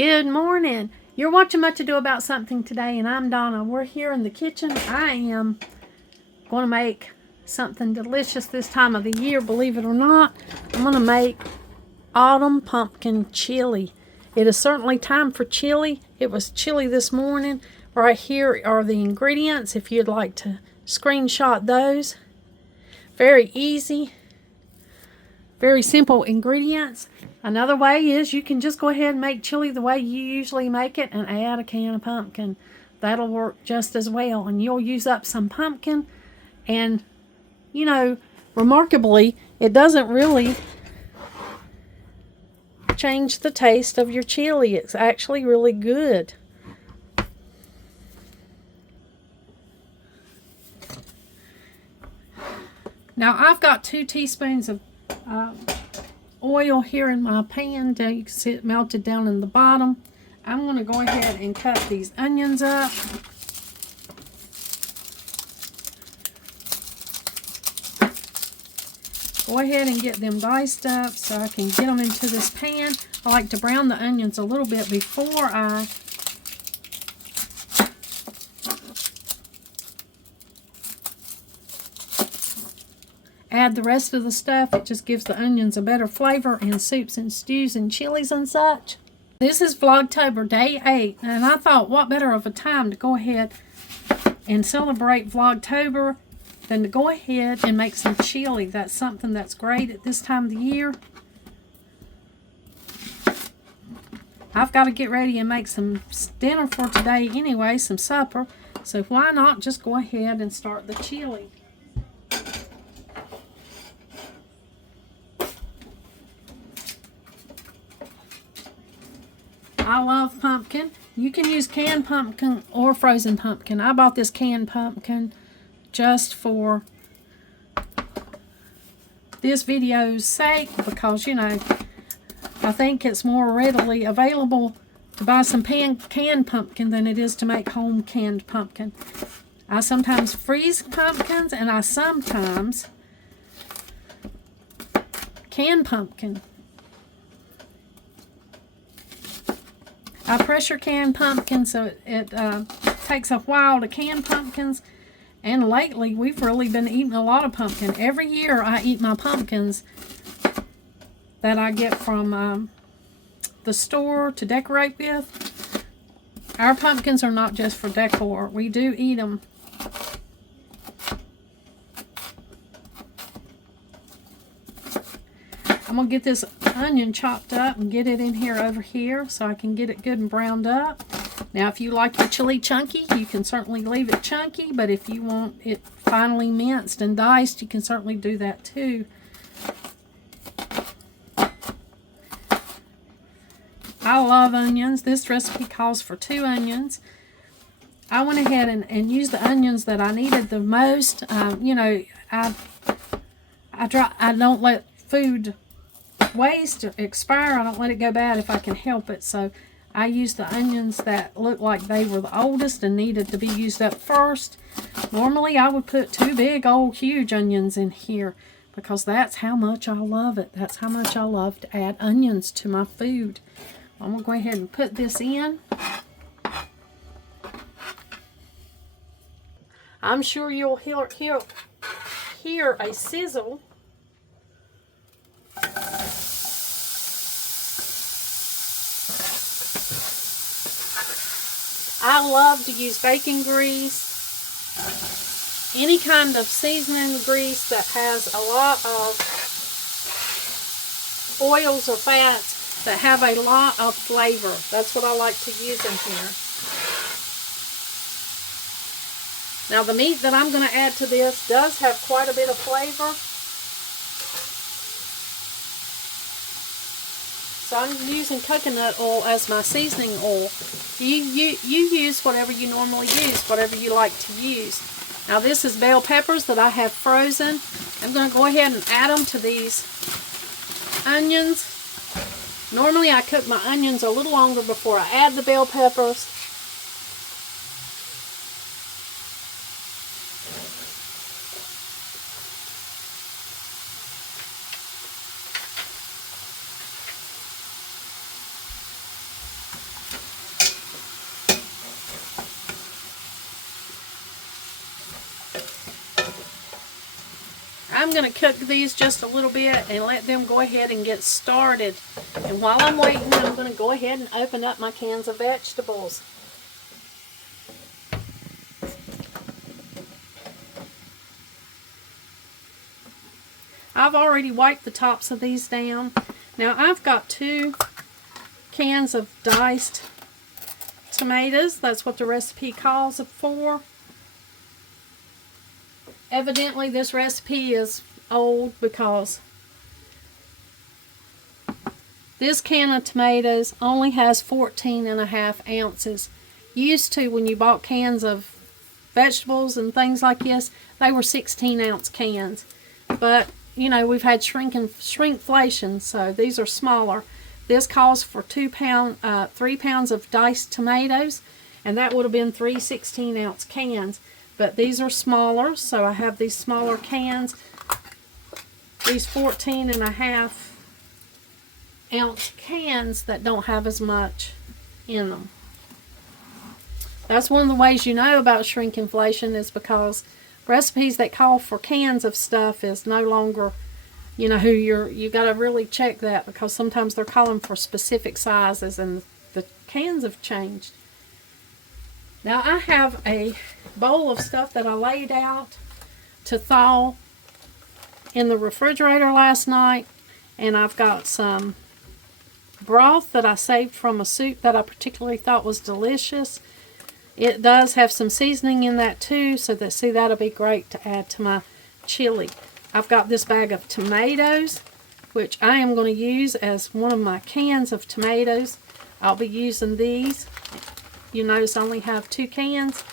Good morning. You're watching Much Ado About Something today, and I'm Donna. We're here in the kitchen. I am going to make something delicious this time of the year, believe it or not. I'm going to make autumn pumpkin chili. It is certainly time for chili. It was chilly this morning. Right here are the ingredients if you'd like to screenshot those. Very easy, very simple ingredients. Another way is you can just go ahead and make chili the way you usually make it and add a can of pumpkin. That'll work just as well, and you'll use up some pumpkin, and you know, remarkably, it doesn't really change the taste of your chili. It's actually really good. Now I've got 2 teaspoons of oil here in my pan. There you can see it melted down in the bottom. I'm going to go ahead and cut these onions up. Go ahead and get them diced up so I can get them into this pan. I like to brown the onions a little bit before I add the rest of the stuff. It just gives the onions a better flavor in soups and stews and chilies and such. This is Vlogtober Day 8, and I thought what better of a time to go ahead and celebrate Vlogtober than to go ahead and make some chili. That's something that's great at this time of the year. I've got to get ready and make some dinner for today anyway, some supper. So why not just go ahead and start the chili. I love pumpkin. You can use canned pumpkin or frozen pumpkin. I bought this canned pumpkin just for this video's sake because, you know, I think it's more readily available to buy some canned pumpkin than it is to make home canned pumpkin. I sometimes freeze pumpkins and I sometimes can pumpkin. I pressure can pumpkins, so it takes a while to can pumpkins. And lately, we've really been eating a lot of pumpkin. Every year, I eat my pumpkins that I get from the store to decorate with. Our pumpkins are not just for decor. We do eat them. I'm going to get this onion chopped up and get it in here over here so I can get it good and browned up. Now, if you like your chili chunky, you can certainly leave it chunky, but if you want it finely minced and diced, you can certainly do that too. I love onions. This recipe calls for 2 onions. I went ahead and used the onions that I needed the most. You know, I don't let food waste or expire. I don't let it go bad if I can help it. So I used the onions that looked like they were the oldest and needed to be used up first. Normally I would put 2 big old huge onions in here because that's how much I love it. That's how much I love to add onions to my food. I'm going to go ahead and put this in. I'm sure you'll hear a sizzle. I love to use bacon grease, any kind of seasoning grease that has a lot of oils or fats that have a lot of flavor. That's what I like to use in here. Now the meat that I'm going to add to this does have quite a bit of flavor. So I'm using coconut oil as my seasoning oil. You use whatever you normally use, whatever you like to use. Now this is bell peppers that I have frozen. I'm going to go ahead and add them to these onions. Normally I cook my onions a little longer before I add the bell peppers. I'm going to cook these just a little bit and let them go ahead and get started. And while I'm waiting, I'm going to go ahead and open up my cans of vegetables. I've already wiped the tops of these down. Now I've got 2 cans of diced tomatoes. That's what the recipe calls it for. Evidently this recipe is old because this can of tomatoes only has 14.5 ounces. Used to, when you bought cans of vegetables and things like this, they were 16-ounce cans. But you know, we've had shrinkflation, so these are smaller. This calls for 3 pounds of diced tomatoes, and that would have been 3 16-ounce cans. But these are smaller, so I have these smaller cans. These 14.5-ounce cans that don't have as much in them. That's one of the ways you know about shrinkflation, is because recipes that call for cans of stuff is no longer, you know, you got to really check that, because sometimes they're calling for specific sizes and the cans have changed. Now I have a bowl of stuff that I laid out to thaw in the refrigerator last night, and I've got some broth that I saved from a soup that I particularly thought was delicious. It does have some seasoning in that too, so that, see, that'll be great to add to my chili. I've got this bag of tomatoes, which I am going to use as one of my cans of tomatoes. I'll be using these. You notice I only have 2 cans,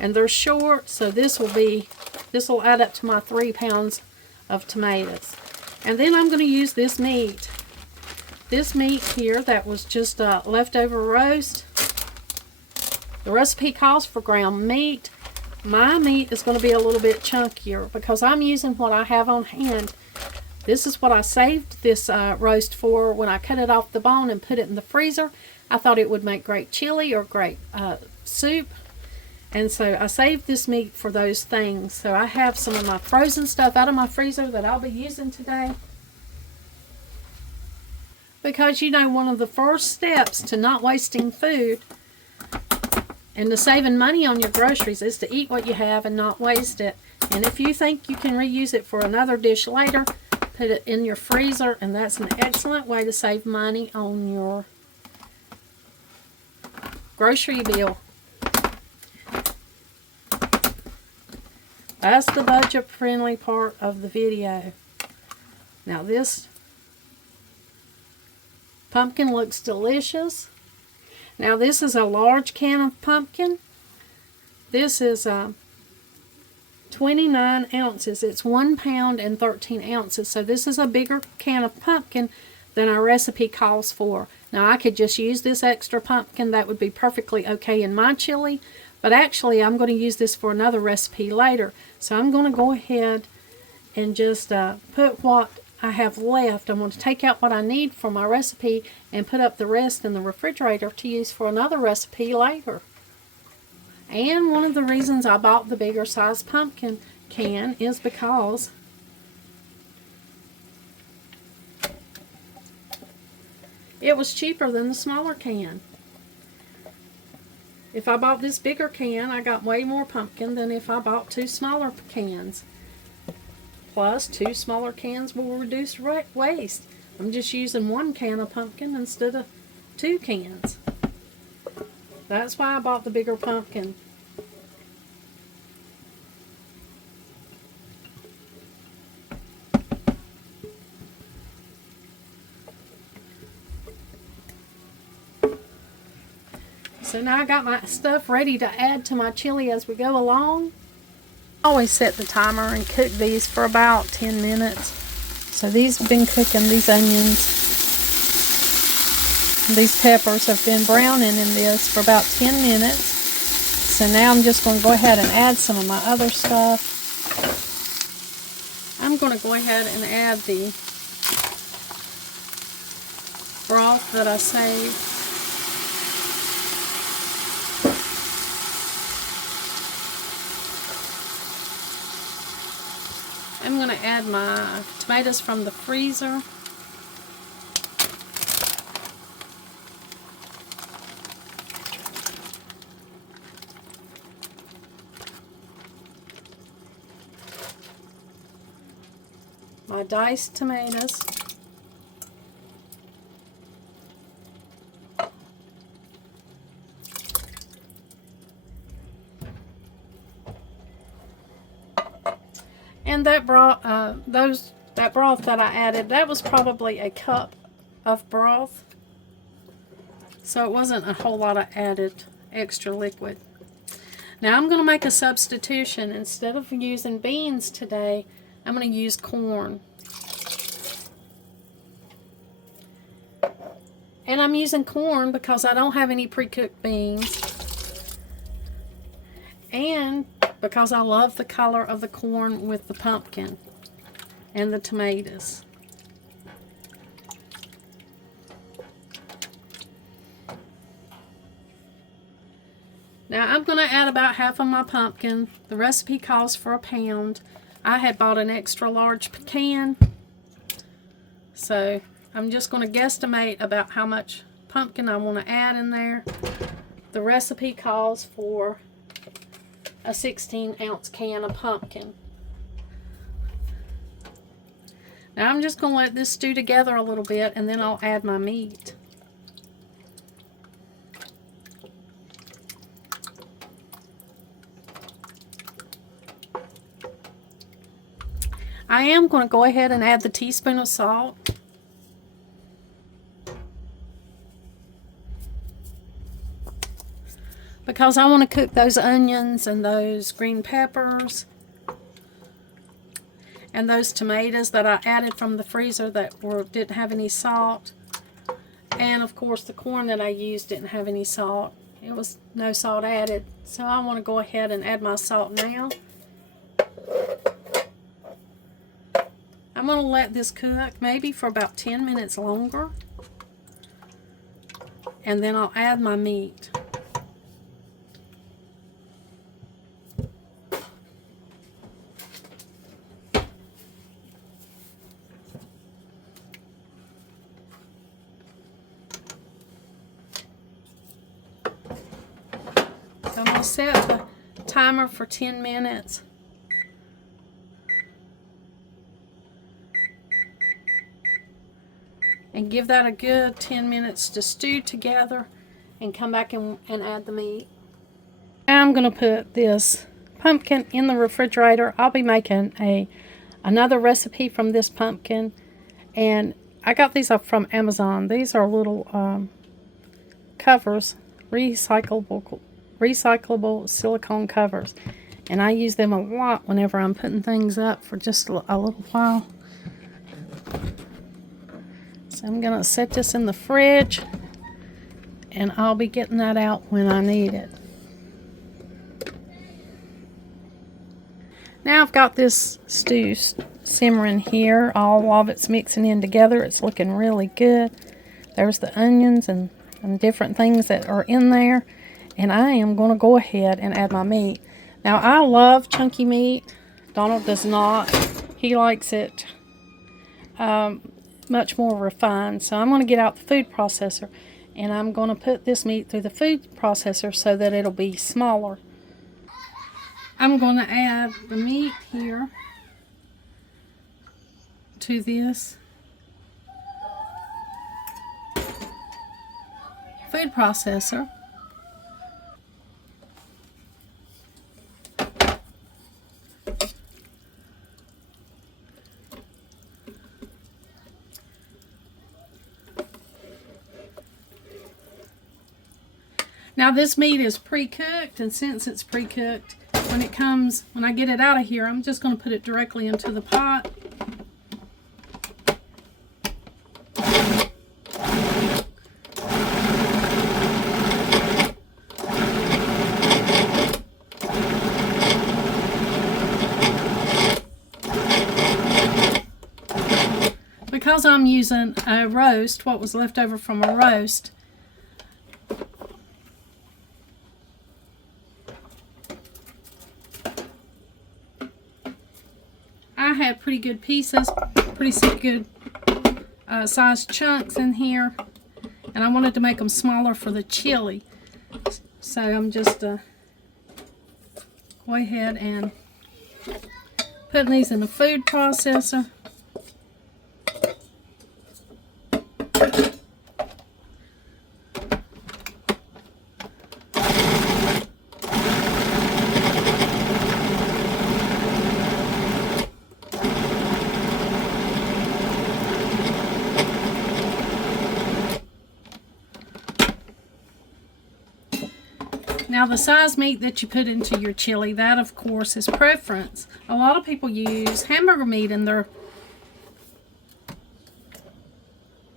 and they're short, so this will add up to my 3 pounds of tomatoes. And then I'm going to use this meat. This meat here that was just leftover roast. The recipe calls for ground meat. My meat is going to be a little bit chunkier because I'm using what I have on hand. This is what I saved this roast for when I cut it off the bone and put it in the freezer. I thought it would make great chili or great soup. And so I saved this meat for those things. So I have some of my frozen stuff out of my freezer that I'll be using today. Because, you know, one of the first steps to not wasting food and to saving money on your groceries is to eat what you have and not waste it. And if you think you can reuse it for another dish later, put it in your freezer, and that's an excellent way to save money on your grocery bill. That's the budget-friendly part of the video. Now this pumpkin looks delicious. Now this is a large can of pumpkin. This is 29 ounces. It's 1 pound and 13 ounces. So this is a bigger can of pumpkin than our recipe calls for. Now I could just use this extra pumpkin. That would be perfectly okay in my chili. But actually I'm going to use this for another recipe later. So I'm going to go ahead and just put what I have left. I'm going to take out what I need for my recipe and put up the rest in the refrigerator to use for another recipe later. And one of the reasons I bought the bigger size pumpkin can is because it was cheaper than the smaller can. If I bought this bigger can, I got way more pumpkin than if I bought 2 smaller cans. Plus, 2 smaller cans will reduce waste. I'm just using 1 can of pumpkin instead of 2 cans. That's why I bought the bigger pumpkin. So now I got my stuff ready to add to my chili as we go along. I always set the timer and cook these for about 10 minutes. So these have been cooking, these onions. These peppers have been browning in this for about 10 minutes. So now I'm just going to go ahead and add some of my other stuff. I'm going to go ahead and add the broth that I saved. And I'm going to add my tomatoes from the freezer. My diced tomatoes. And that broth, that broth that I added, that was probably a cup of broth. So it wasn't a whole lot of added extra liquid. Now I'm going to make a substitution. Instead of using beans today, I'm going to use corn. And I'm using corn because I don't have any pre-cooked beans. And because I love the color of the corn with the pumpkin and the tomatoes. Now I'm going to add about half of my pumpkin. The recipe calls for a pound. I had bought an extra large pecan. So I'm just going to guesstimate about how much pumpkin I want to add in there. The recipe calls for a 16-ounce can of pumpkin. Now I'm just going to let this stew together a little bit, and then I'll add my meat. I am going to go ahead and add the teaspoon of salt. Because I want to cook those onions and those green peppers and those tomatoes that I added from the freezer that didn't have any salt. And of course the corn that I used didn't have any salt. It was no salt added. So I want to go ahead and add my salt now. I'm going to let this cook maybe for about 10 minutes longer. And then I'll add my meat. So I'm going to set the timer for 10 minutes. And give that a good 10 minutes to stew together and come back and add the meat. Now I'm going to put this pumpkin in the refrigerator. I'll be making another recipe from this pumpkin. And I got these up from Amazon. These are little covers, recyclable silicone covers. And I use them a lot whenever I'm putting things up for just a little while. So I'm going to set this in the fridge, and I'll be getting that out when I need it. Now I've got this stew simmering here. All of it's mixing in together. It's looking really good. There's the onions and different things that are in there. And I am going to go ahead and add my meat. Now I love chunky meat. Donald does not. He likes it much more refined. So I'm going to get out the food processor, and I'm going to put this meat through the food processor so that it'll be smaller. I'm going to add the meat here to this food processor. Now this meat is pre-cooked, and since it's pre-cooked, when I get it out of here, I'm just going to put it directly into the pot. Because I'm using a roast, what was left over from a roast, I I had pretty good pieces, pretty good sized chunks in here, and I wanted to make them smaller for the chili. So I'm just go ahead and putting these in the food processor. Now the size meat that you put into your chili, that of course is preference. A lot of people use hamburger meat in their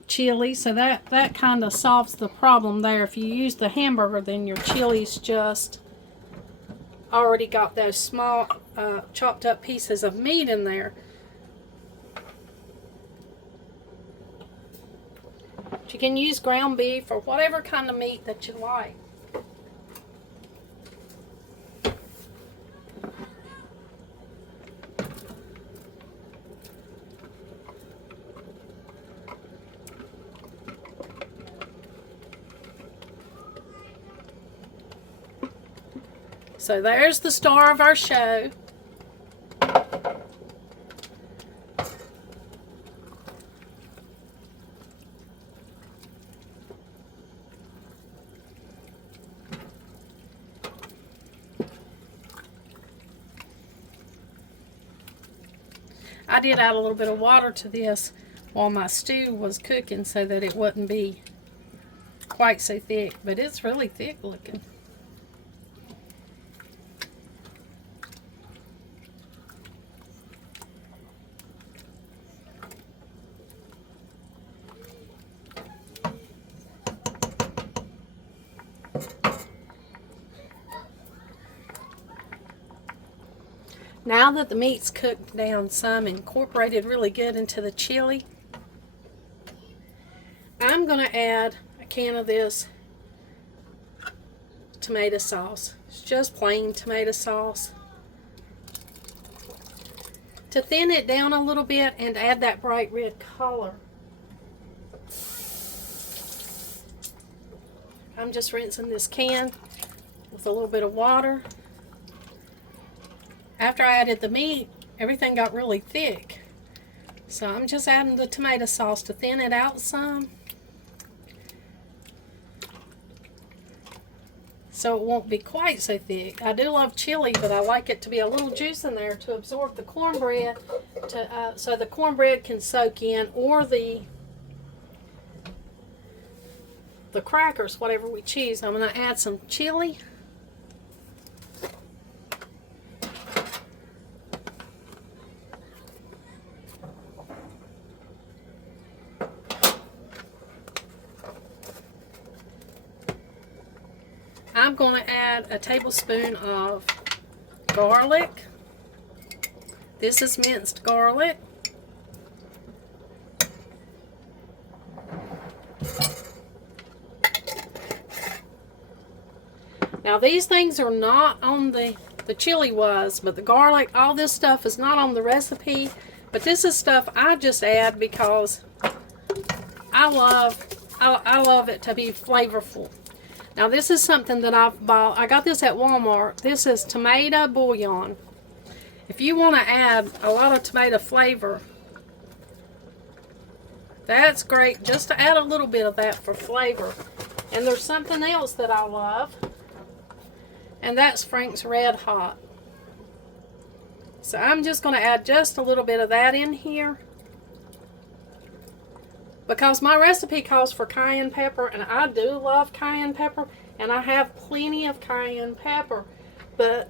chili, so that kind of solves the problem there. If you use the hamburger, then your chili's just already got those small chopped up pieces of meat in there. But you can use ground beef or whatever kind of meat that you like. So there's the star of our show. I did add a little bit of water to this while my stew was cooking so that it wouldn't be quite so thick, but it's really thick looking. Now that the meat's cooked down some, incorporated really good into the chili, I'm going to add a can of this tomato sauce. It's just plain tomato sauce. To thin it down a little bit and add that bright red color, I'm just rinsing this can with a little bit of water. After I added the meat, everything got really thick. So I'm just adding the tomato sauce to thin it out some, so it won't be quite so thick. I do love chili, but I like it to be a little juice in there to absorb the cornbread, so the cornbread can soak in, or the crackers, whatever we choose. I'm going to add some chili. I'm going to add a tablespoon of garlic. This is minced garlic. Now these things are not on the chili was, but the garlic, all this stuff is not on the recipe. But this is stuff I just add because I love it to be flavorful. Now this is something that I've bought. I got this at Walmart. This is tomato bouillon. If you want to add a lot of tomato flavor, that's great. Just to add a little bit of that for flavor. And there's something else that I love, and that's Frank's Red Hot. So I'm just going to add just a little bit of that in here, because my recipe calls for cayenne pepper, and I do love cayenne pepper, and I have plenty of cayenne pepper. But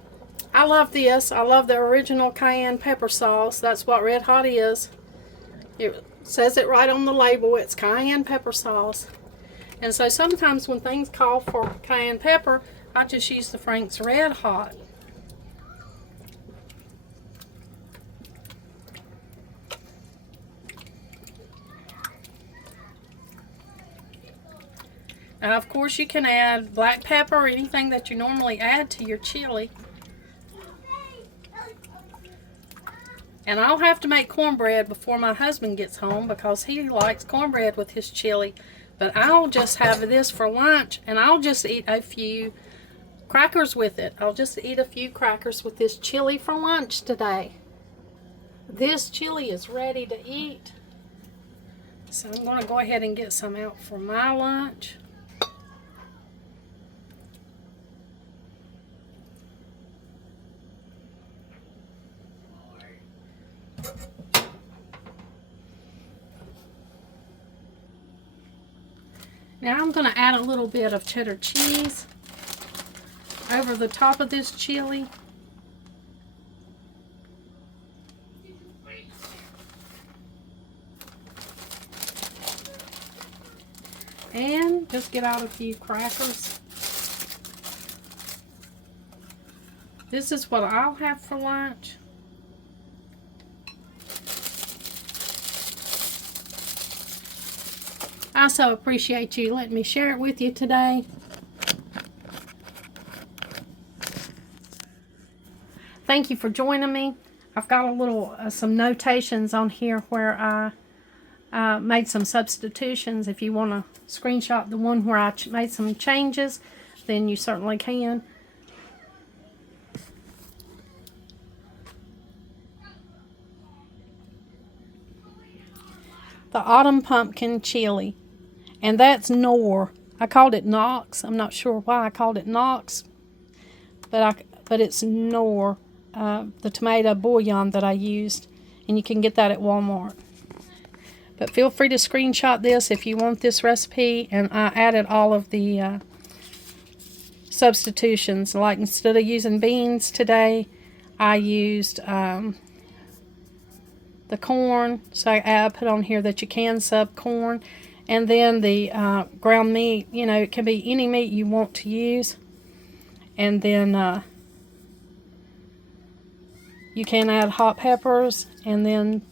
I love this. I love the original cayenne pepper sauce. That's what Red Hot is. It says it right on the label. It's cayenne pepper sauce. And so sometimes when things call for cayenne pepper, I just use the Frank's Red Hot. Now, of course, you can add black pepper or anything that you normally add to your chili. And I'll have to make cornbread before my husband gets home because he likes cornbread with his chili. But I'll just have this for lunch, and I'll just eat a few crackers with it. I'll just eat a few crackers with this chili for lunch today. This chili is ready to eat. So I'm going to go ahead and get some out for my lunch. Now I'm going to add a little bit of cheddar cheese over the top of this chili. And just get out a few crackers. This is what I'll have for lunch. I so appreciate you letting me share it with you today. Thank you for joining me. I've got a little some notations on here where I made some substitutions. If you want to screenshot the one where I made some changes, then you certainly can. The autumn pumpkin chili, and that's Knorr. I called it Knox. I'm not sure why I called it Knox, but it's Knorr, the tomato bouillon that I used, and you can get that at Walmart. But feel free to screenshot this if you want this recipe, and I added all of the substitutions. Like instead of using beans today, I used the corn, so I put on here that you can sub corn, and then the ground meat. You know, it can be any meat you want to use, and then you can add hot peppers, and then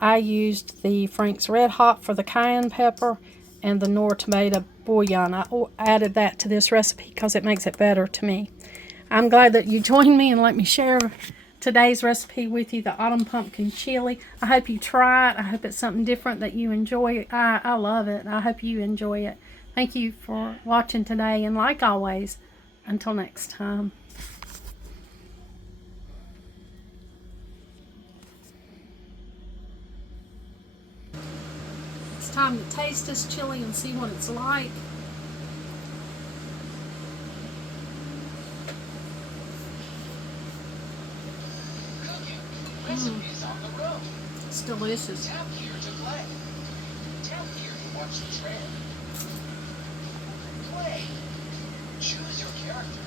I used the Frank's Red Hot for the cayenne pepper and the Knorr tomato bouillon. I added that to this recipe because it makes it better to me. I'm glad that you joined me and let me share today's recipe with you, the autumn pumpkin chili. I hope you try it. I hope it's something different that you enjoy. I love it. I hope you enjoy it. Thank you for watching today, and like always, until next time. It's time to taste this chili and see what it's like. It's delicious. Tap here to play. Tap here to watch the trailer. Play. Choose your character.